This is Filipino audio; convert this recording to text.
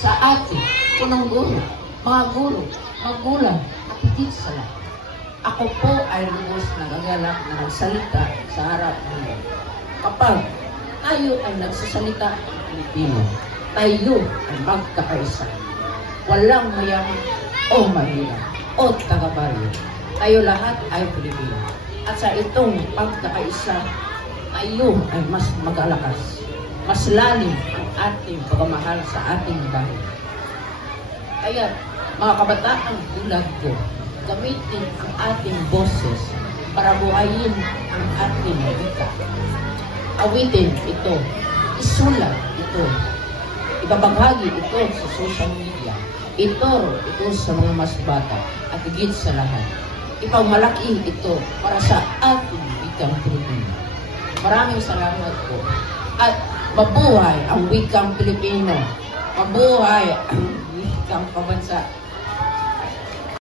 sa ating punong guro, mga guro, magulang, at higit sa lahat. Ako po ay lubos na gagalak na nagsalita sa harap ninyo. Kapag tayo ay nagsasalita ng Pilipino, tayo ay magkakaisa. Walang mayaman o mahirap o taga-baryo. Tayo lahat ay Pilipino. At sa itong pagkakaisa, tayo ay mas magalakas. Mas lalim ang ating pagmamahal sa ating bahay. Kaya, mga kabataang bulag ko, gamitin ang ating boses para buhayin ang ating wika. Awitin ito, isulat ito, ibabaghagi ito sa social media, ituro ito sa mga mas bata, at higit sa lahat, ipagmalaki ito para sa ating wikang Pilipino. Maraming salamat po. At mabuhay ang wikang Pilipino. Mabuhay ang wikang pambansa.